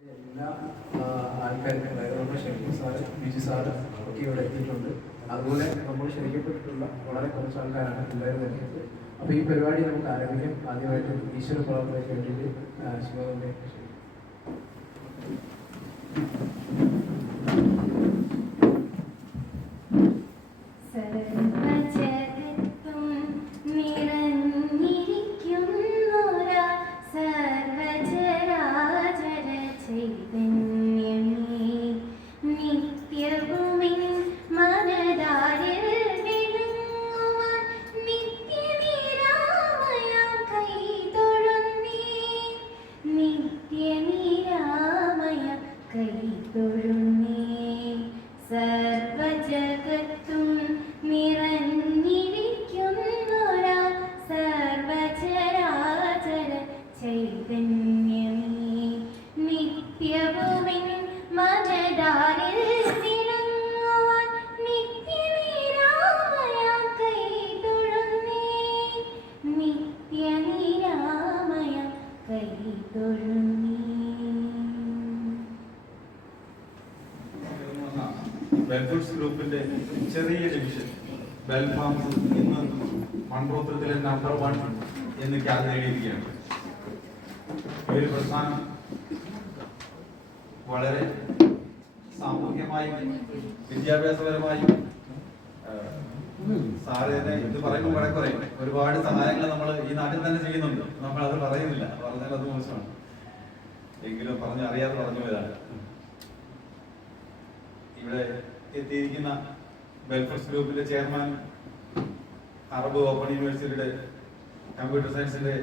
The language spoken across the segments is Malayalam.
എല്ലാ ആൾക്കാരും നമ്മുടെ ഷെഫി സാറ് ബിജി ഒക്കെ ഇവിടെ എത്തിയിട്ടുണ്ട്. അതുപോലെ നമ്മൾ ക്ഷണിക്കപ്പെട്ടിട്ടുള്ള വളരെ കുറച്ച് ആൾക്കാരാണ് എല്ലാവരും വരുന്നത് അപ്പോൾ ഈ പരിപാടി നമുക്ക് ആരംഭിക്കാം. ആദ്യമായിട്ട് ഈശ്വര പ്രവർത്തനയ്ക്ക് വേണ്ടിയിട്ട് ആ, Дуже ക്യാ നേടിയിരിക്കുകയാണ് ഈ ഒരു പ്രസ്ഥാനം. വളരെ സാമൂഹ്യമായും വിദ്യാഭ്യാസപരമായും സാറ് തന്നെ ഇത് പറയുമ്പോൾ വളരെ കുറയും. ഒരുപാട് സഹായങ്ങൾ നമ്മൾ ഈ നാട്ടിൽ തന്നെ ചെയ്യുന്നുണ്ട്. നമ്മൾ അത് പറയുന്നില്ല. പറഞ്ഞാൽ അത് മോശമാണ്. എങ്കിലും പറഞ്ഞ് അറിയാതെ പറഞ്ഞു വരാണ് ഇവിടെ എത്തിയിരിക്കുന്ന വെൽഫെയർ ഗ്രൂപ്പിന്റെ ചെയർമാൻ അറബ് ഓപ്പൺ യൂണിവേഴ്സിറ്റിയുടെ കമ്പ്യൂട്ടർ സയൻസിന്റെ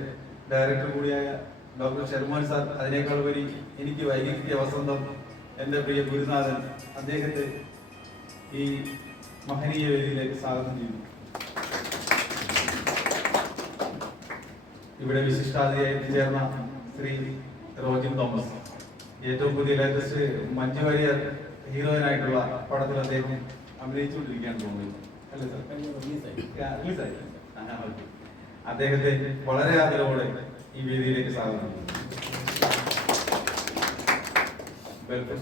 ഡയറക്ടർ കൂടിയായ ഡോക്ടർ ഷെർമാൻ സാർ അതിനേക്കാൾ ഉപരി എനിക്ക് വൈകിക്കിയ വസന്തം എന്റെ പ്രിയ ഗുരുനാഥൻ അദ്ദേഹത്തെ ഈ മഹനീയ വേദിയിലേക്ക് സ്വാഗതം ചെയ്യുന്നു. ഇവിടെ വിശിഷ്ടാതിഥിയായി എത്തിച്ചേർന്ന ശ്രീ റോജിൻ തോമസ്. ഏറ്റവും പുതിയ ലേറ്റസ്റ്റ് മഞ്ജു വാര്യർ ഹീറോയിനായിട്ടുള്ള പടത്തിൽ അദ്ദേഹം അഭിനയിച്ചുകൊണ്ടിരിക്കുകയാണ് തോന്നുന്നു. അല്ലേ സാർ? റിലീസ് ആയി. ആ, ഓക്കേ. അദ്ദേഹത്തെ വളരെ ആദരവോടെ ഈ വേദിയിലേക്ക് സ്വാഗതം.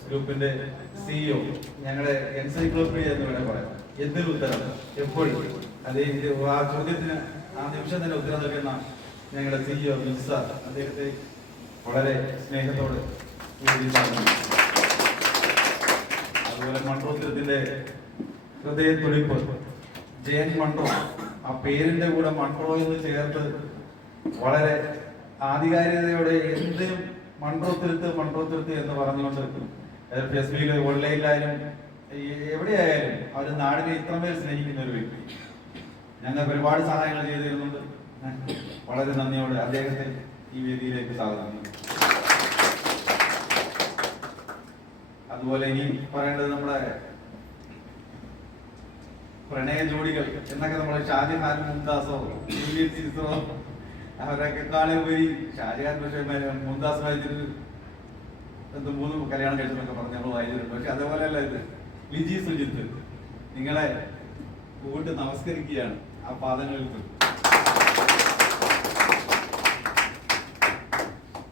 ഗ്രൂപ്പിന്റെ സിഇഒ ഞങ്ങളുടെ എൻസൈക്ലോപ്പീഡിയ എന്ന് വേണേൽ പറയാം. എന്തൊരു ഉത്തരം? എപ്പോഴും അതേ ആ ചോദ്യത്തിന് ആ നിമിഷം തന്നെ ഉത്തരം നൽകുന്ന ഞങ്ങളുടെ സിഇഒ മിസ് അദ്ദേഹത്തെ വളരെ സ്നേഹത്തോടെ. അതുപോലെ മൺട്രോത്തിരത്തിന്റെ ഹൃദയ ജയൻ മൺട്രോ ആ പേരിന്റെ കൂടെ മൺട്രോ എന്ന് ചേർത്ത് വളരെ ആധികാരികതയോടെ എന്തിനും മൺട്രോ തിരുത്ത് മൺട്രോ തിരുത്ത് എന്ന് പറഞ്ഞുകൊണ്ട് എസ് ബിയിലെ ഓൺലൈനിലായാലും എവിടെയായാലും അവർ നാടിനെ ഇത്രമേൽ സ്നേഹിക്കുന്ന ഒരു വ്യക്തി. ഞങ്ങൾക്ക് ഒരുപാട് സഹായങ്ങൾ ചെയ്തു തരുന്നുണ്ട് വളരെ നന്ദിയോടെ അദ്ദേഹത്തെ ഈ വേദിയിലേക്ക് സ്വാഗതം അതുപോലെ ഇനി പറയേണ്ടത് നമ്മുടെ പ്രണയ ജോഡികൾ എന്നൊക്കെ നമ്മൾ ഷാജഹാൻ മുംതാസോ സീസറോ അവരൊക്കെ പോയി ഷാജഹാൻ പക്ഷേ മുംതാസ് വായിച്ചിട്ട് എന്ത് മൂന്ന് കല്യാണം കഴിച്ചെന്നൊക്കെ പറഞ്ഞ് നമ്മൾ വായിച്ചിട്ടുണ്ട്. പക്ഷെ അതേപോലെ അല്ല ഇത്. ലിജി സുജിത്ത് നിങ്ങളെ കൂട്ട് നമസ്കരിക്കുകയാണ് ആ പാദങ്ങളിൽ.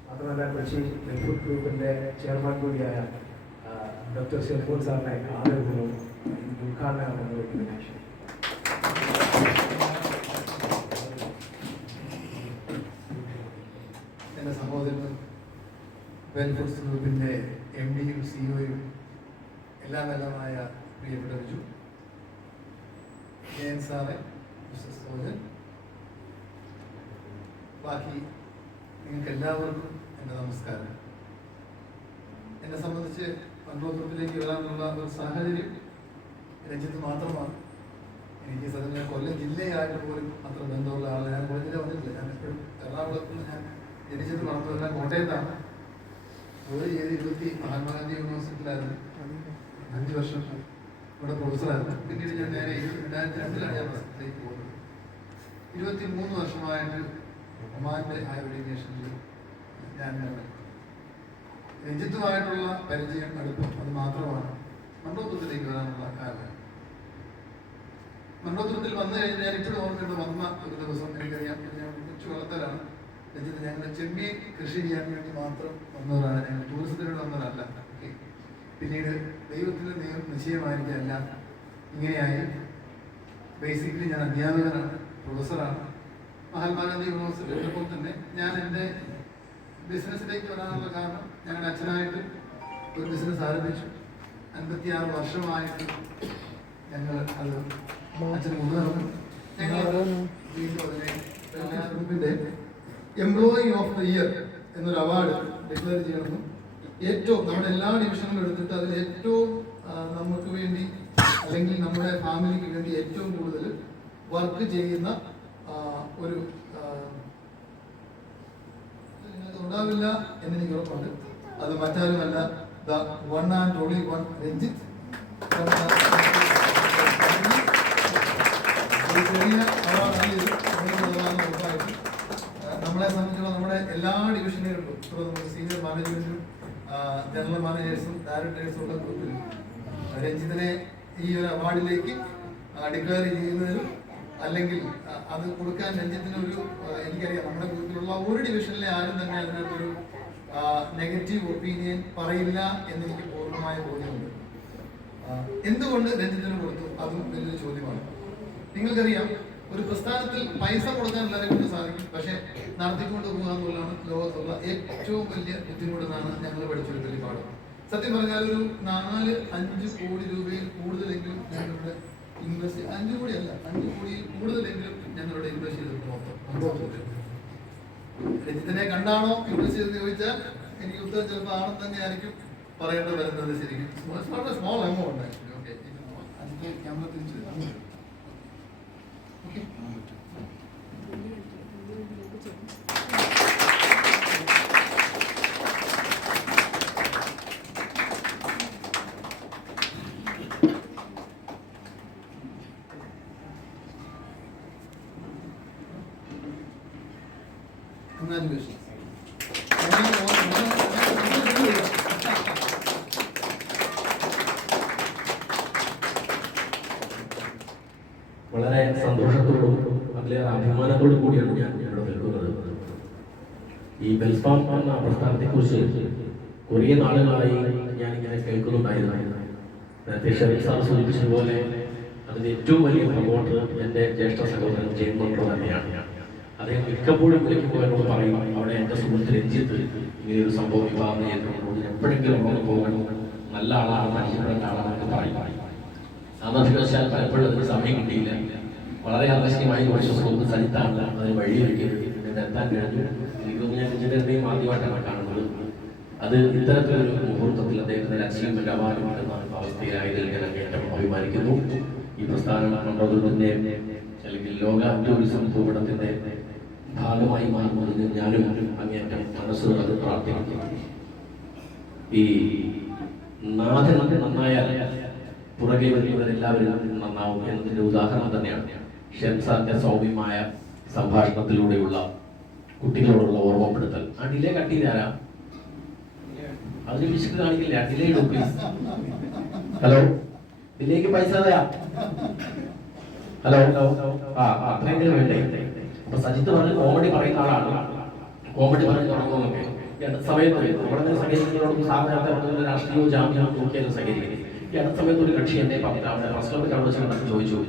മാത്രമല്ല കൊച്ചി ഗ്രൂപ്പിന്റെ ചെയർമാൻ കൂടിയായ ഡോക്ടർ ഷെഫൂർ സാറിനെ ആദരപൂർവം ഈ ഉദ്ഘാടനം നിർവഹിക്കുന്നതിന് ക്ഷണിക്കുന്നു. എന്റെ സഹോദരൻ വെൽഫെയർസ് ഗ്രൂപ്പിന്റെ എം ഡിയും സിഇഒയും എല്ലാം എല്ലാമായ പ്രിയപ്പെട്ട ബിജു ജയൻ സാറെ മിസ്റ്റർ സോജൻ ബാക്കി നിങ്ങൾക്ക് എല്ലാവർക്കും എന്റെ നമസ്കാരം എന്നെ സംബന്ധിച്ച് ഗ്രൂപ്പിലേക്ക് വരാനുള്ള ഒരു സാഹചര്യം രഞ്ജിത്ത് മാത്രമാണ്. എനിക്ക് സത്യം കൊല്ലം ജില്ലയായിട്ട് പോലും അത്ര ബന്ധമുള്ള ആളെ ഞാൻ കൊല്ലം ജില്ല വന്നിട്ടില്ല. ഞാൻ എപ്പോഴും എറണാകുളത്ത് നിന്ന് ഞാൻ ജനിച്ചത് വളർന്നതെല്ലാം കോട്ടയത്താണ്. ജോലി ചെയ്ത് ഇരുപത്തി മഹാത്മാഗാന്ധി യൂണിവേഴ്സിറ്റിയിലായിരുന്നു. അഞ്ച് വർഷം ഇവിടെ പ്രൊഫസറായിരുന്നു. പിന്നീട് ഞാൻ നേരെ രണ്ടായിരത്തി രണ്ടിലാണ് ഞാൻ പ്രസിഡന്റിലേക്ക് പോകുന്നത്. ഇരുപത്തി മൂന്ന് വർഷമായിട്ട് ഒമാന്റെ ഹയർ എഡ്യൂക്കേഷനിൽ ഞാൻ രഞ്ജിത്തുമായിട്ടുള്ള പരിചയം അടുപ്പം അത് മാത്രമാണ്. മണ്ഡോത്രത്തിലേക്ക് വരാനുള്ള കാരണം മണ്ഡോത്രത്തിൽ വന്നു കഴിഞ്ഞാൽ ഞാൻ ഇപ്പോഴും വന്ന ഒരു ദിവസം എനിക്കറിയാം. ഞാൻ കൊച്ചു വളർത്തലാണ് എന്നിട്ട് ഞങ്ങൾ ചെമ്മീൻ കൃഷി ചെയ്യാൻ വേണ്ടി മാത്രം വന്നവരാണ്. ഞങ്ങൾ ടൂറിസത്തിനോട് വന്നവരല്ല. പിന്നീട് ദൈവത്തിന്റെ നിയമം നിശ്ചയമായിരിക്കല്ല ഇങ്ങനെയായി. ബേസിക്കലി ഞാൻ അധ്യാപകനാണ് പ്രൊഫസറാണ് മഹാത്മാഗാന്ധി യൂണിവേഴ്സിറ്റി ഉള്ളപ്പോൾ തന്നെ ഞാൻ എന്റെ ബിസിനസ്സിലേക്ക് വരാനുള്ള കാരണം ഞങ്ങളുടെ അച്ഛനായിട്ട് ഒരു ബിസിനസ് ആരംഭിച്ചു. അൻപത്തിയാറ് വർഷമായിട്ട് ഞങ്ങൾ അത് അച്ഛൻ കൊണ്ടുനടന്നു ഞങ്ങൾ വീണ്ടും അതിനെ ഗ്രൂപ്പിന്റെ എംപ്ലോയി ഓഫ് ദ ഇയർ എന്നൊരു അവാർഡ് ഡിക്ലെയർ ചെയ്യണമെന്നും ഏറ്റവും നമ്മുടെ എല്ലാ ഡിവിഷനിലും എടുത്തിട്ട് അതിൽ ഏറ്റവും നമുക്ക് വേണ്ടി അല്ലെങ്കിൽ നമ്മുടെ ഫാമിലിക്ക് വേണ്ടി ഏറ്റവും കൂടുതൽ വർക്ക് ചെയ്യുന്ന ഒരു ഉണ്ടാവില്ല എന്ന് എനിക്ക് ഉറപ്പുണ്ട്. അത് മറ്റാരുമല്ല. The one and only one ഒരു അവാർഡാണ് ഇത് നിങ്ങൾക്ക് ഉറപ്പായിട്ടും. നമ്മളെ സംബന്ധിച്ചുള്ള നമ്മുടെ എല്ലാ ഡിവിഷനുകളിലും ഇപ്പോൾ നമ്മുടെ സീനിയർ മാനേജ്മെന്റും ജനറൽ മാനേജേഴ്സും ഡയറക്ടേഴ്സും ഉള്ള ഗ്രൂപ്പിൽ രഞ്ജിത്തിനെ ഈ ഒരു അവാർഡിലേക്ക് ഡിക്ലെയർ ചെയ്യുന്നതിലും അല്ലെങ്കിൽ അത് കൊടുക്കാൻ രഞ്ജിത്തിന് ഒരു എനിക്കറിയാം നമ്മുടെ ഗ്രൂപ്പിലുള്ള ഒരു ഡിവിഷനിലെ ആരും തന്നെ അതിനകത്തൊരു നെഗറ്റീവ് ഒപ്പീനിയൻ പറയില്ല എന്ന് എനിക്ക് പൂർണമായ ബോധ്യമുണ്ട്. എന്തുകൊണ്ട് രഞ്ജിത്തിന് കൊടുത്തു? അതും വലിയൊരു ചോദ്യമാണ്. നിങ്ങൾക്കറിയാം ഒരു പ്രസ്ഥാനത്തിൽ പൈസ കൊടുക്കാൻ എല്ലാവരെയും കൊണ്ട് സാധിക്കും. പക്ഷെ നടത്തിക്കൊണ്ട് പോകുക എന്നുള്ളതാണ് ലോകത്തുള്ള ഏറ്റവും വലിയ ബുദ്ധിമുട്ടെന്നാണ് ഞങ്ങൾ പഠിച്ചൊരു പാഠം സത്യം പറഞ്ഞാൽ ഒരു നാല് അഞ്ച് കോടി രൂപയിൽ കൂടുതലെങ്കിലും ഞങ്ങളുടെ ഇൻവെസ്റ്റ് അഞ്ച് കോടിയല്ല അഞ്ച് കോടിയിൽ കൂടുതലെങ്കിലും ഞങ്ങളുടെ ഇൻവെസ്റ്റ് ചെയ്തിട്ടുണ്ട് മൊത്തം. രഞ്ജിത്തിനെ കണ്ടാണോ ഇംഗ്ലീഷ് ചെയ്തെന്ന് ചോദിച്ചാൽ എനിക്ക് ഉത്തരം ചിലപ്പോൾ ആണെന്ന് തന്നെ ആയിരിക്കും പറയേണ്ടി വരുന്നത് ശരിക്കും. Small amount actually okay camera തിരിച്ചു ഓക്കെ Congratulations. വളരെ സന്തോഷത്തോടും അതിലേറെ അഭിമാനത്തോടും കൂടിയാണ് ഞാൻ ഇവിടെ നിൽക്കുന്നത്. ഈ ബെൽഫാം എന്ന പ്രസ്ഥാനത്തെക്കുറിച്ച് കുറേ നാളുകളായി ഞാൻ ഇങ്ങനെ കേൾക്കുന്നുണ്ടായിരുന്നു. നേരത്തെ ഷെറിൻ സാർ സൂചിപ്പിച്ചതുപോലെ അതിന്റെ ഏറ്റവും വലിയ പ്രമോട്ടർ എന്റെ ജ്യേഷ്ഠ സഹോദരൻ ജെയിൻ തന്നെയാണ്. അദ്ദേഹം മിക്കപ്പോഴും വിളിക്കുമ്പോൾ എന്നോട് പറയും അവിടെ എന്റെ സുഹൃത്ത് രഞ്ജിത്ത് ഇങ്ങനെ ഒരു സംഭവം വിവാഹം ചെയ്യുന്നുണ്ട് എപ്പോഴെങ്കിലും അവിടെ പോകണം നല്ല ആളാണ് പരിചയപ്പെടേണ്ട ആളാണെന്ന് പറയും. സാമ്പത്തികവശാൽ പലപ്പോഴും അതിന് സമയം കിട്ടിയില്ല. വളരെ ആകർഷകമായി കുറച്ച് സ്വന്തം സ്ഥലത്താണ് അതിന് വഴിയൊരുക്കി എത്താൻ കഴിഞ്ഞു. എനിക്ക് തോന്നുന്നു ഞാൻ കുഞ്ഞിന്റെയും ആദ്യമായിട്ടാണ് കാണുന്നത്. അത് ഇത്തരത്തിലൊരു മുഹൂർത്തത്തിൽ അദ്ദേഹത്തിന് അച്ചീവ്മെന്റ് അവാർഡുണ്ടെന്ന അവസ്ഥയിലായതിൽ ഞാൻ അദ്ദേഹം അഭിമാനിക്കുന്നു. ഈ പ്രസ്ഥാനം മണ്ഡലത്തിന്റെ അല്ലെങ്കിൽ ലോക ടൂറിസം ഭൂപടത്തിന്റെ ഭാഗമായി മാറുന്നതിന് ഞാനും അങ്ങേറ്റം മനസ്സ് അത് പ്രാർത്ഥിക്കുന്നു. ഈ നാഥൻ നന്നായാൽ പുറകെ വരുന്നവരെല്ലാവരും നന്നാവും എന്നതിന്റെ ഉദാഹരണം തന്നെയാണ്. ഷെൻസാന്റെ സൗമ്യമായ സംഭാഷണത്തിലൂടെയുള്ള കുട്ടികളോടുള്ള ഓർമ്മപ്പെടുത്തൽ. ആ ഡിലേ കട്ട് അതിന് ഹലോ ഡിലേക്ക് പൈസ തരാം. ഹലോ ആ അത്രയെങ്കിലും വേണ്ടേ? അപ്പൊ സജിത്ത് പറഞ്ഞ് കോമഡി പറയുന്ന ആളാണ്. കോമഡി പറഞ്ഞ് തുടങ്ങുന്നൊക്കെ സമയത്ത് സാധാരണ രാഷ്ട്രീയവും ജാമ്യവും നോക്കിയാലും സഹകരിക്കും. ഈ അടുത്ത സമയത്ത് ഒരു കക്ഷി എന്നെ പറഞ്ഞിട്ട് അവിടെ വെച്ച് കണ്ടപ്പോൾ ചോദിച്ചു.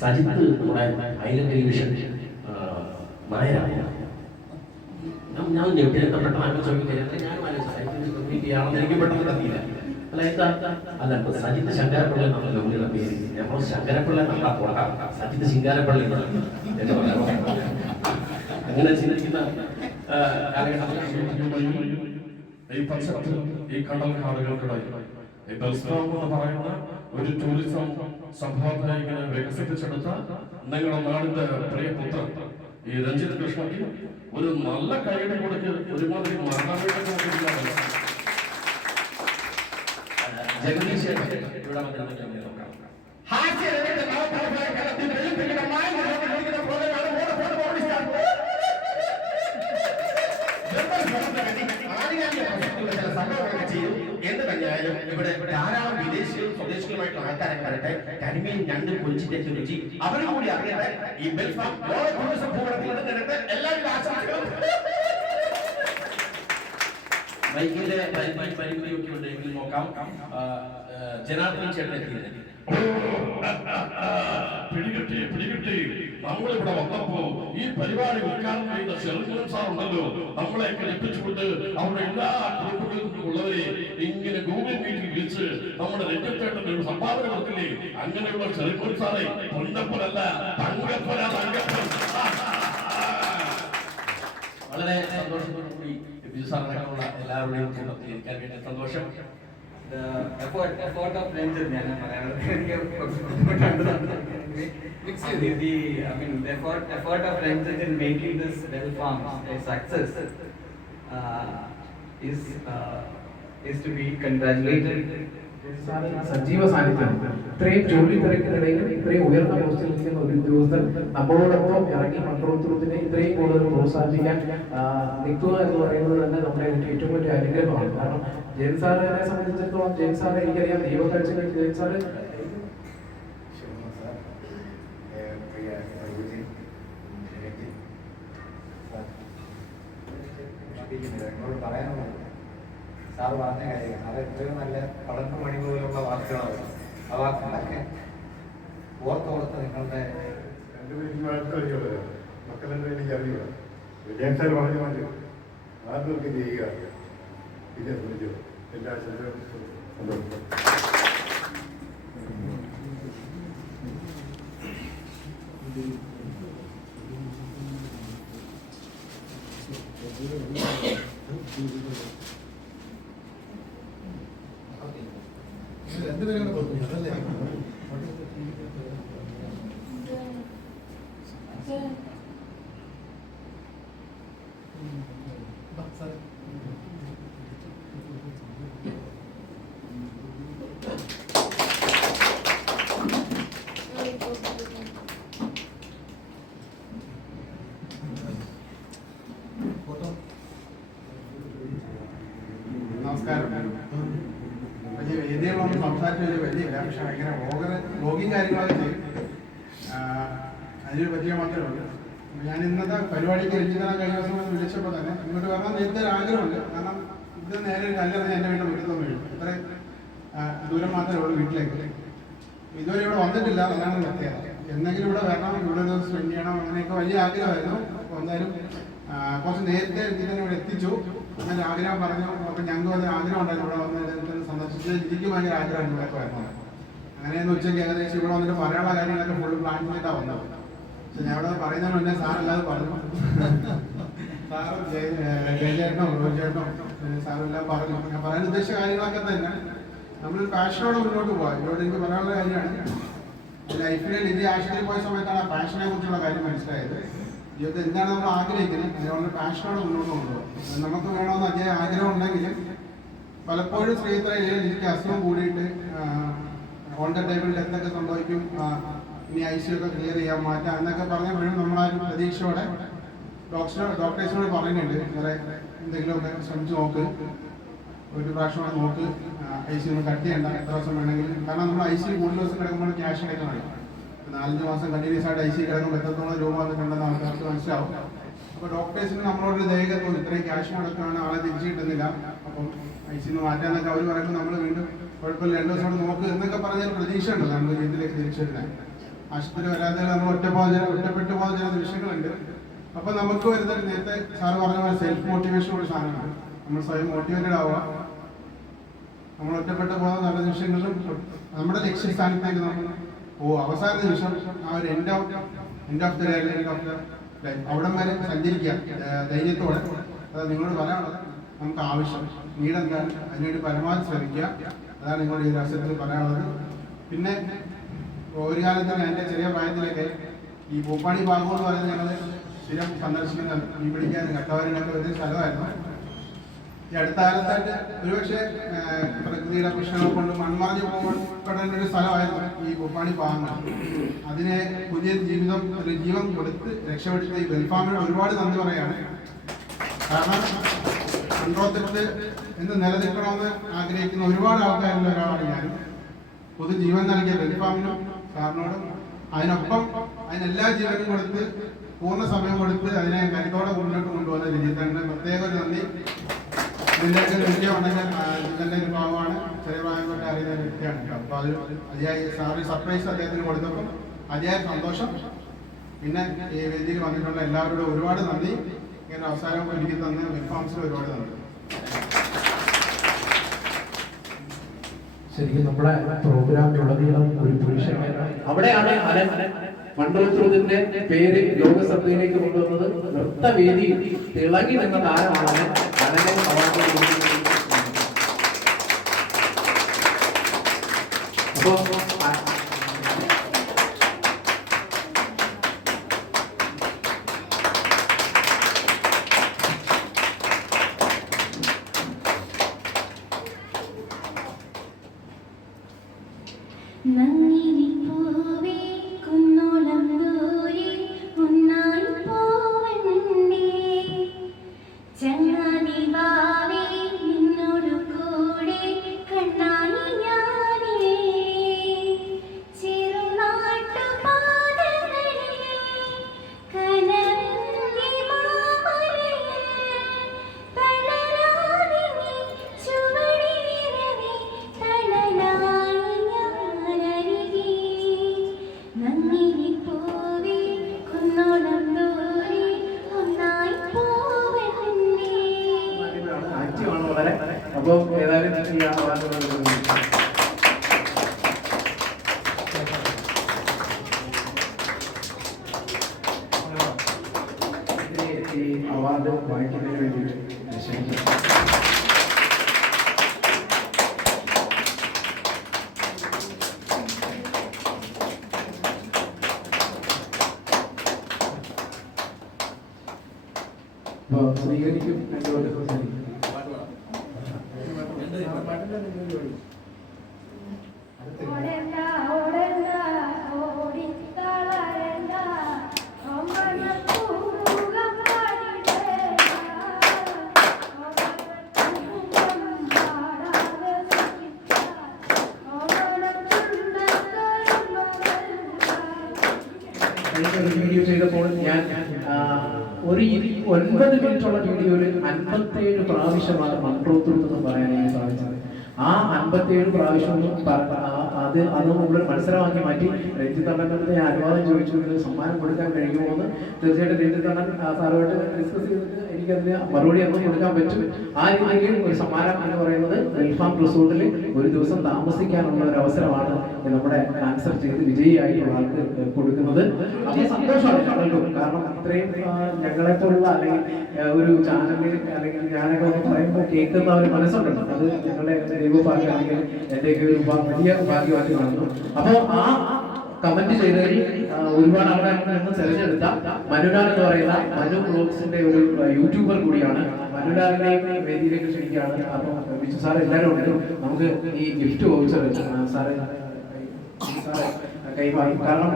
സജിത്ത് നമ്മുടെ ഐലൻഡ് ടെലിവിഷൻ ആ, നായരാണ് ഞാൻ- ഞെട്ടി പെട്ടെന്ന് അങ്ങനെ ചോദിക്കുന്നത് ഞാനും സജിത്തിന്റെ കമ്മ്യൂണിറ്റി ആണെന്ന് എനിക്ക് പെട്ടെന്ന് അല്ല എന്താ? അല്ല ഇപ്പൊ സജിത്ത് ശങ്കരപ്പിള്ള കമ്മ്യൂണിയുടെ പേര്. നമ്മൾ ശങ്കരപ്പിള്ള നമ്മളാ പോകാ സജിത്ത് ശിങ്കാരപ്പള്ളി എന്ന് പറയാം. അങ്ങനെ ചിന്തിക്കുന്ന കാലഘട്ടത്തിൽ ഈ പരിസരത്ത് ഈ കടൽ കാടുകൾക്കിടയിൽ ബൽസ്രാം എന്ന് പറയുന്ന ഒരു ടൂറിസം സംഭാവന ഇങ്ങനെ വികസിപ്പിച്ചെടുത്ത നിങ്ങളുടെ നാടിന്റെ പ്രിയപുത്രൻ ഈ രഞ്ജിത് കൃഷ്ണയ്ക്ക് ഒരു നല്ല കൈയടി കൊടുക്ക് ഒരുമാതിരി മരണവീട് കൊടുക്കില്ല ജഗദീശൻ ഇവിടെ വന്നിരുന്നെങ്കിൽ ആൾക്കാരെ വരട്ടെ. കരിമീൻ ഞണ്ട് പൊളിച്ചിട്ടേക്ക് രുചി അവരും കൂടി അറിയട്ടെ. ഈ ബെൽഫാം ബൈക്കിന്റെ നോക്കാം. ജനാർദ്ദനം ചേട്ടൻ പിടികിട്ടി പിടികിട്ടി. നമ്മളിവിടെ വന്നപ്പോ ഈ പരിപാടി ഉദ്ഘാടനം ചെയ്ത ചെറുക്കൻ സാർ ഉണ്ടല്ലോ. നമ്മളെയൊക്കെ ലഭിച്ചുകൊണ്ട് അവരുടെ എല്ലാ ഗ്രൂപ്പുകളിൽ നിന്നുള്ളവരെ ഇങ്ങനെ ഗൂഗിൾ മീറ്റിൽ വിളിച്ച് നമ്മുടെ രഞ്ജത്തേട്ടന് ഒരു സംഭാവന കൊടുക്കില്ലേ? അങ്ങനെയുള്ള ചെറുക്കൻ സാറെ പൊന്നപ്പനല്ല തങ്കപ്പന തങ്കപ്പൻ. വളരെ സന്തോഷത്തോടു കൂടി സാറിനൊക്കെയുള്ള എല്ലാവരുടെയും കൂട്ടത്തിൽ ഇരിക്കാൻ വേണ്ടി സന്തോഷം. The effort, effort of Ranjan, ഞാൻ മലയാളത്തിൽ എനിക്ക് ബുദ്ധിമുട്ടുണ്ട് Mix I mean, the, I mean, the effort, effort of Ranjan in making this well farm a success uh, is, uh, is to be congratulated. Sir സജീവ സാന്നിധ്യം ഇത്രയും ജോലി തിരക്കിനിടയിലും ഇത്രയും ഉയർന്ന പോസ്റ്റിൽ നിൽക്കുന്ന ഒരു ഉദ്യോഗസ്ഥൻ നമ്മളോടൊപ്പം ഇറങ്ങി മൺട്രോത്തുറത്തിനെ ഇത്രയും കൂടുതൽ പ്രോത്സാഹിപ്പിക്കാൻ ആ, നിൽക്കുക എന്ന് പറയുന്നത് തന്നെ നമ്മുടെ ഏറ്റവും വലിയ അനുഗ്രഹമാണ് കാരണം ജയൻ സാറിനെ സംബന്ധിച്ചിടത്തോളം ജെയിംസാർ എനിക്കറിയാം ദൈവകാഴ്ചകൾ ജയൻ സാറ്? സാർ. നിങ്ങളോട് പറയാനുള്ളത് പറഞ്ഞ കാര്യമാണ്. അത് എത്രയോ നല്ല പടർന്നു മണി പോലുള്ള വാക്കുകളാണ് ആ വാക്കുകളൊക്കെ ഓർത്തോർത്ത് നിങ്ങളുടെ മക്കളുടെ എനിക്ക് അറിയുക വിജയൻ സാർ പറഞ്ഞു മതി ആർക്കൊക്കെ ചെയ്യുക. പിന്നെ വിളിച്ചു എല്ലാ സന്തോഷം ഇത് രണ്ടുപേരും കൂടെ പറഞ്ഞു അതല്ലേ ബാ, സാറേ. ഫോട്ടോ നമസ്കാരം വലിയ വേദികളൊന്നും സംസാരിച്ചത് വലിയ പക്ഷെ അങ്ങനെ വ്ലോഗർ ബ്ലോഗിങ് കാര്യങ്ങളൊക്കെ ചെയ്യും. അതിനൊരു പറ്റിയ മാത്രമേ ഉള്ളൂ. ഞാൻ ഇന്നത്തെ പരിപാടിക്ക് രഞ്ജിതന കഴിഞ്ഞ ദിവസം വിളിച്ചപ്പോൾ തന്നെ ഇങ്ങോട്ട് വരണം നേരത്തെ ഒരു ആഗ്രഹമുണ്ട്. കാരണം ഇത് നേരെ ഒരു കല്ലെറിഞ്ഞ് എന്റെ വീട്ടിൽ മുറ്റത്തൊന്നും വീഴും അത്ര ദൂരം മാത്രമേ ഉള്ളൂ വീട്ടിലേക്ക്. ഇതുവരെ ഇവിടെ വന്നിട്ടില്ല അതാണ് പ്രത്യേകത എന്തെങ്കിലും ഇവിടെ വരണം ഇവിടെ ഒരു സ്പെൻഡ് ചെയ്യണം അങ്ങനെയൊക്കെ വലിയ ആഗ്രഹമായിരുന്നു. അപ്പോൾ എന്തായാലും കുറച്ച് നേരത്തെ രഞ്ജിതനെ ഇവിടെ എത്തിച്ചു. അങ്ങനെ ആഗ്രഹം പറഞ്ഞു. അപ്പോൾ ഞങ്ങൾക്ക് വലിയ ആഗ്രഹം ഉണ്ടായിരുന്നു ഇവിടെ വന്ന് സന്ദർശിച്ചത് സന്ദർശിച്ച് എനിക്ക് ഭയങ്കര ആഗ്രഹം വരണം അങ്ങനെയെന്ന് ഉച്ചയ്ക്ക് ഏകദേശം ഇവിടെ വന്നിട്ട് പറയാനുള്ള കാര്യങ്ങളൊക്കെ ഫുൾ പ്ലാൻ ചെയ്തിട്ടാണ് വന്നത്. പക്ഷെ ഞാൻ ഇവിടെ പറയുന്നതിന് മുന്നേ സാറല്ലാതെ പറഞ്ഞു. സാറും ജയചേട്ടനോ റോജേട്ടനോ സാറും എല്ലാം പറഞ്ഞു. ഞാൻ പറയാൻ ഉദ്ദേശിച്ച കാര്യങ്ങളൊക്കെ തന്നെ നമ്മളൊരു പാഷനോടെ മുന്നോട്ട് പോവാം. ഇവിടെ എനിക്ക് പറയാനുള്ള കാര്യമാണ്. ലൈഫിൽ ലിജി ആശുപത്രിയിൽ പോയ സമയത്താണ് ആ പാഷനെ കുറിച്ചുള്ള കാര്യം മനസ്സിലായത്. ജീവിതത്തിൽ എന്താണ് നമ്മൾ ആഗ്രഹിക്കുന്നത്? അതുകൊണ്ട് പാഷനോടെ മുന്നോട്ട് കൊണ്ടുപോകും നമുക്ക് വേണമെന്ന് അതേ ആഗ്രഹം ഉണ്ടെങ്കിലും പലപ്പോഴും സ്ത്രീത്ര എനിക്ക് അസുഖം കൂടിയിട്ട് ഓൺ ദ ടേബിളിൽ എന്തൊക്കെ സംഭവിക്കും ഇനി ഐ സി ഒക്കെ ക്ലിയർ ചെയ്യാൻ മാറ്റാം എന്നൊക്കെ പറഞ്ഞപ്പോഴും നമ്മൾ ആ പ്രതീക്ഷയോടെ ഡോക്ടർ ഡോക്ടേഴ്സിനോട് പറയുന്നുണ്ട് വേറെ എന്തെങ്കിലുമൊക്കെ ശ്രമിച്ച് നോക്ക്. ഒരു പ്രാവശ്യം കൂടെ നോക്ക്. ഐ സി ഒന്ന് കട്ട് ചെയ്യണ്ട. എത്ര ദിവസം വേണമെങ്കിലും കാരണം നമ്മൾ ഐ സി കൂടുതൽ ദിവസം കിടക്കുമ്പോൾ ക്യാഷ് അടയ്ക്കണം നാലഞ്ച് മാസം കണ്ടിന്യൂസ് ആയിട്ട് ഐ സി കിടക്കുമ്പോൾ എത്രത്തോളം രൂപ കണ്ടെന്ന് ആൾക്കാർക്ക് മനസ്സിലാവും. അപ്പോൾ ഡോക്ടേഴ്സിന് നമ്മളോട് ദയക തോന്നി ഇത്രയും ക്യാഷ് മുടക്കാണ് ആളെ തിരിച്ചു കിട്ടുന്നില്ല. അപ്പം ഐ സിന്ന് മാറ്റാന്നൊക്കെ അവർ പറയുമ്പോൾ നമ്മൾ വീണ്ടും കുഴപ്പമില്ല. രണ്ടു ദിവസം നോക്ക് എന്നൊക്കെ പറഞ്ഞാൽ പ്രതീക്ഷ ഉണ്ട് നമ്മൾ വീട്ടിലേക്ക് തിരിച്ചു വരുന്നത് ആശുപത്രി വരാതെ നമ്മൾ ഒറ്റ പോകുന്ന ഒറ്റപ്പെട്ടു പോകുന്ന ചില നിമിഷങ്ങളുണ്ട് അപ്പൊ നമുക്ക് വരുന്ന നേരത്തെ സാറ് പറഞ്ഞ പോലെ സെൽഫ് മോട്ടിവേഷൻ ഒരു സാധനമാണ്. നമ്മൾ സ്വയം മോട്ടിവേറ്റഡ് ആവുക. നമ്മൾ ഒറ്റപ്പെട്ടു പോകുന്ന നല്ല നിമിഷങ്ങളിലും നമ്മുടെ ലക്ഷ്യ ലക്ഷ്യസ്ഥാനത്തേക്ക് നമ്മൾ ഓ അവസാന നിമിഷം ആ ഒരു end of end of the day end of the life അവിടം വരെ സഞ്ചരിക്കുക. ധൈര്യത്തോടെ. അത് നിങ്ങളോട് പറയാനുള്ളത്. നമുക്ക് ആവശ്യം. നീടെന്താണ് അതിനുവേണ്ടി പരമാവധി ശ്രമിക്കുക. അതാണ് നിങ്ങളുടെ ഈ ഒരു പറയാനുള്ളത്. പിന്നെ ഒരു കാലത്ത് എന്റെ ചെറിയ പ്രായത്തിലൊക്കെ ഈ പൂപ്പാണി ഭാഗം എന്ന് പറയുന്നത് ഞങ്ങൾ സ്ഥിരം സന്ദർശിക്കുന്ന മീൻ പിടിക്കാനും കട്ടവരനൊക്കെ വലിയ സ്ഥലമായിരുന്നു. ഈ അടുത്ത കാലത്തായിട്ട് ഒരുപക്ഷെ പ്രകൃതിയുടെ പ്രശ്നങ്ങൾ കൊണ്ട് മൺമറഞ്ഞു പോകപ്പെടേണ്ട ഒരു സ്ഥലമായിരുന്നു ഈ കുപ്പാണി പാങ്ങ അതിനെ പുതിയ ജീവിതം ഒരു ജീവൻ കൊടുത്ത് രക്ഷപ്പെടുത്തിയ ഈ വെൽഫാമിന് ഒരുപാട് നന്ദി പറയാണ്. കാരണം കൺട്രോത്തിട്ട് എന്ന് നിലനിൽക്കണമെന്ന് ആഗ്രഹിക്കുന്ന ഒരുപാട് ആൾക്കാരിൽ ഒരാളാണ് ഞാനും പൊതുജീവൻ നൽകിയ വെൽഫാമിനും സാറിനോടും അതിനൊപ്പം അതിനെല്ലാ ജീവനും കൊടുത്ത് പൂർണ സമയം കൊടുത്ത് അതിനെ കരുത്തോടെ മുന്നോട്ട് കൊണ്ടുപോകുന്ന രഞ്ജിത്തേണ്ട പ്രത്യേക ഒരു നന്ദി. നല്ല ഒരു ഭാഗമാണ്. ചെറിയ തൊട്ട് അറിയുന്ന വ്യക്തിയാണ് അപ്പോൾ അത് അതിയായി സാറി സർപ്രൈസ് അദ്ദേഹത്തിന് കൊടുത്തപ്പോൾ അതിയായ സന്തോഷം. പിന്നെ ഈ വേദിയിൽ വന്നിട്ടുള്ള എല്ലാവരോടും ഒരുപാട് നന്ദി. ഇങ്ങനെ അവസാനം ഒരുക്കി തന്ന ഒരുപാട് നന്ദി. ശരിക്കും നമ്മുടെ പ്രോഗ്രാമിലുടനീളം ഒരു പുരുഷൻ അവിടെയാണ് അലൻ മണ്ഡലത്തിന്റെ പേര് ലോകസഭയിലേക്ക് കൊണ്ടുവന്നത് നൃത്തവേദി തിളങ്ങി നിന്ന താരമാണ്. അലനെ. അപ്പോ വീഡിയോ ചെയ്തപ്പോൾ ഞാൻ ഒരു ഒൻപത് മിനിറ്റുള്ള വീഡിയോയിൽ അൻപത്തേഴ് പ്രാവശ്യമാണ് മൺട്രോത്തുരുത്ത് എന്ന് പറയാൻ എനിക്ക് സാധിച്ചത്. ആ അൻപത്തേഴ് പ്രാവശ്യം അത് അത് നമ്മളൊരു മത്സരമാക്കി മാറ്റി രഞ്ജിത്ത് അണ്ണന്റെ ഞാൻ അനുവാദം ചോദിച്ചു. ഇതിന് സമ്മാനം കൊടുക്കാൻ കഴിയുമോ എന്ന് തീർച്ചയായിട്ടും രഞ്ജിത്ത് അണ്ണൻ സാറുമായിട്ട് ഡിസ്കസ് ചെയ്തിട്ട് എനിക്കതിന് മറുപടി അന്ന് കൊടുക്കാൻ പറ്റും. ആ രീതിയിൽ ഒരു സമ്മാനം എന്ന് പറയുന്നത് വെൽഫാം റിസോർട്ടിൽ ഒരു ദിവസം താമസിക്കാനുള്ള ഒരു അവസരമാണ് നമ്മുടെ ആൻസർ ചെയ്ത് വിജയിയായിട്ടുള്ള ആൾക്ക് കൊടുക്കുന്നത്. സന്തോഷമാണ് കാരണം ഇത്രയും ഞങ്ങളെ ഞങ്ങളെപ്പോലുള്ള അല്ലെങ്കിൽ ഒരു ചാനലിൽ അല്ലെങ്കിൽ ഞാനൊക്കെ പറയുമ്പോൾ കേൾക്കുന്ന ഒരു മനസ്സുണ്ടല്ലോ. അത് ഞങ്ങളുടെ ദൈവഭാഗ്യം അല്ലെങ്കിൽ എന്റെയൊക്കെ ഒരു വലിയ വലിയ ഭാഗ്യമാക്കി കാണുന്നു അപ്പോൾ ആ കമന്റ് ചെയ്തതിൽ ഒരുപാട് അവിടെ നിന്ന് തിരഞ്ഞെടുത്ത മനുലാൽ എന്ന് പറയുന്ന മനു ബ്ലോഗ്സിന്റെ ഒരു യൂട്യൂബർ കൂടിയാണ്. മനുലാലിനെയും വേദിയിലേക്ക് ക്ഷണിക്കുകയാണ്. അപ്പോൾ വിജു സാർ എല്ലാവരും ഉണ്ട് നമുക്ക് ഈ ഗിഫ്റ്റ് വൗച്ചർ സാറ് കൈമാറി. കാരണം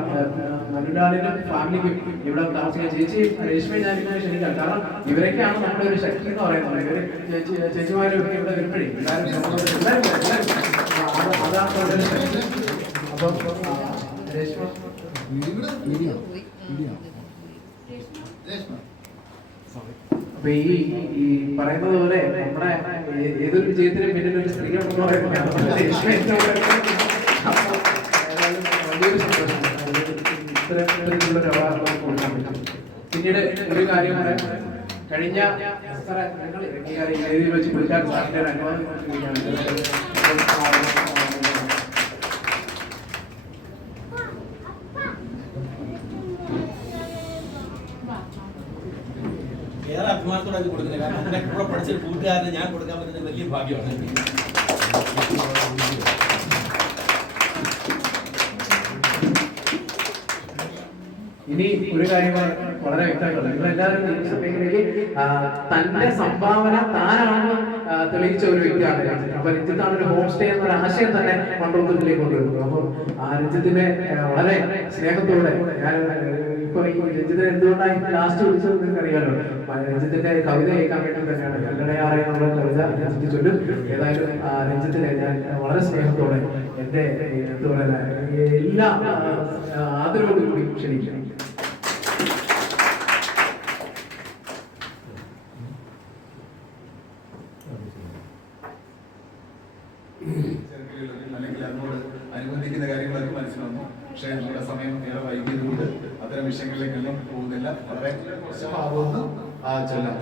മനുലാലിനും ഫാമിലിക്ക് ഇവിടെ താമസിക്കാൻ ചേച്ചി രേഷ്മ ഞാൻ ഇങ്ങനെ ക്ഷണിക്കാം. കാരണം ഇവരൊക്കെയാണ് നമ്മുടെ ഒരു ശക്തി എന്ന് പറയുന്നത്. ഇവർ ചേച്ചി ചേച്ചിമാരും ഇവിടെ വരുമ്പോഴേ എല്ലാവരും അപ്പം രേഷ്മ അപ്പൊ ഈ ഈ പറയുന്നത് പോലെ നമ്മുടെ ഏതൊരു വിജയത്തിന് പിന്നിൽ ഒരു സ്ത്രീ ഉണ്ടെന്ന് പറയുന്നത് വലിയൊരു സന്തോഷം ഇത്തരത്തിലുള്ള ഒരു അവാർഡ് നമുക്ക് പിന്നീട് ഒരു കാര്യം കൂടെ കഴിഞ്ഞ വേദിയിൽ വെച്ച് പുള്ളിക്കാരൻ സാറിന്റെ അനുവാദം ചോദിക്കുകയാണ്. ഏറെ അഭിമാനത്തോടെ അത് കൊടുക്കുന്നത് കാരണം എന്റെ കൂടെ പഠിച്ച ഒരു കൂട്ടുകാരന് ഞാൻ കൊടുക്കാൻ പറ്റുന്ന വലിയ ഭാഗ്യമാണ്. ഇനി ഒരു കാര്യം വളരെ വ്യക്തമായിട്ടുള്ളത് മേഖലയിലേക്ക് ആ, തന്റെ സംഭാവന താനാണെന്ന് തെളിയിച്ച ഒരു വ്യക്തിയാണ് അപ്പൊ രഞ്ജിത്താണ് ഒരു ഹോം സ്റ്റേ എന്നൊരു ആശയം തന്നെ മണ്ഡലത്തിലേക്ക് കൊണ്ടുവരുന്നത്. അപ്പൊ ആ രഞ്ജിത്തിന്റെ വളരെ സ്നേഹത്തോടെ ഞാൻ ഇപ്പൊ ഈ എന്തുകൊണ്ടാണ് ലാസ്റ്റ് വിളിച്ചത് നിങ്ങൾക്ക് അറിയാലോ രഞ്ജിത്തിന്റെ കവിത കേൾക്കാൻ വേണ്ടി തന്നെയാണ്. കല്ലടയാറ എന്നുള്ള കവിത രഞ്ജിത്ത് ചൊല്ലും ഏതായാലും രഞ്ജിത്തിനെ ഞാൻ വളരെ സ്നേഹത്തോടെ എന്റെ എന്താ എല്ലാ ആദരവോടും കൂടി ക്ഷണിക്കണം അല്ലെങ്കിൽ അതിനോട് അനുബന്ധിക്കുന്ന കാര്യങ്ങളൊക്കെ മനസ്സിലാവുന്നു പക്ഷേ നമ്മുടെ സമയം ഏറെ വൈകിയതുകൊണ്ട് അത്തരം വിഷയങ്ങളിലേക്കൊന്നും പോകുന്നില്ല. വളരെ ആ ചൊല്ലാം.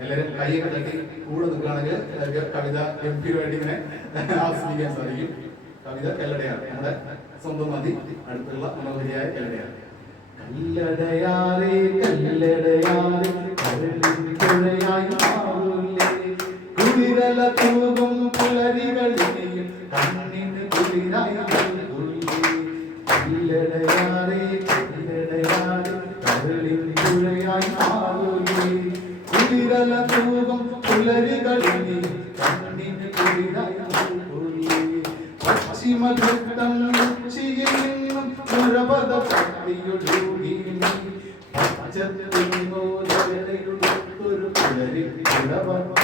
എല്ലാവരും കൈയൊക്കെ തട്ടി കൂടെ നിൽക്കുകയാണെങ്കിൽ കവിത ഗംഭീരമായിട്ട് ഇങ്ങനെ ആസ്വദിക്കാൻ സാധിക്കും. കവിത കല്ലടയാണ്. നമ്മുടെ സ്വന്തം മതി. അടുത്തുള്ള മനോഹരിയായ കല്ലടയാണ്. കല്ലടയാറേ കല്ലടയാറേ മാറൂലേ കുളിരല തൂകും പശ്ചിമഘട്ടം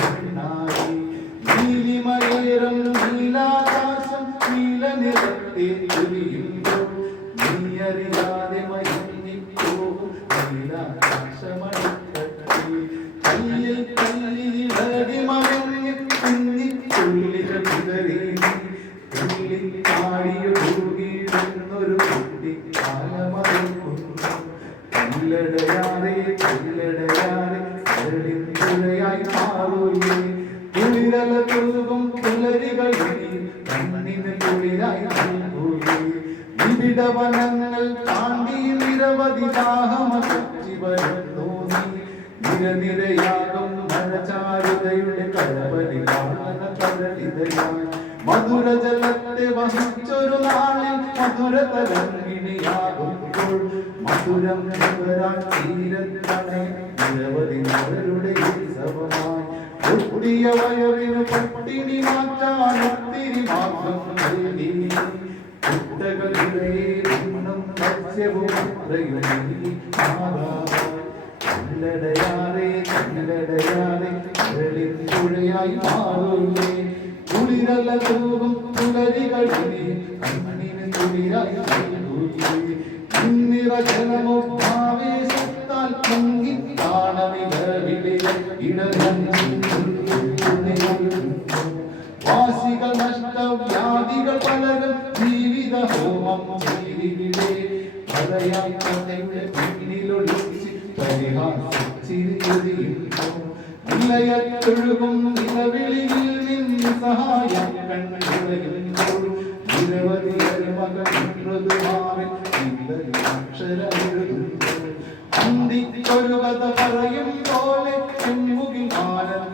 കുളിരല തൂകും പുലരികളിൽ കണ്ണിന് കുളിരായി നൽകൂലേ നിബിഡവനങ്ങൾ താണ്ടി നിരവധി ദാഹമകറ്റി വരുന്നു നിരനിരയാകും മഴചാരുതയുടെ കരവലി കാണന കരളിതയായി മധുര ജലത്തെ വഹിച്ചൊരു നാളിൽ മധുര തരംഗിണിയാകുമ്പോൾ മധുരം തീരത്തണേ. നിരവധി മകളുടെ ഉത്സവമായി ഒട്ടിയ വയറിന് പട്ടിണി മാറ്റാൻ ഒത്തിരി മാർഗം നൽകി കുട്ടകളിലെ നിന്നും മത്സ്യവും അത്രയും നീ ആകാം. കല്ലടയാതെ കല്ലടയാതെ കരളിൻ തുഴയായി മാറൂലേ കുളിരല തൂകും പുലരികളിലെ കണ്ണിന് നൽകൂലേ ഇന്നിറ ജലമോ ആവേശത്താൽ പൊങ്ങി കാണവിടവിലെ വാസികൾ നഷ്ടവ്യാധികൾ പലരും ജീവിത ഹോമം ചെയ്തിവിടെ പറയും പോലെ മാനം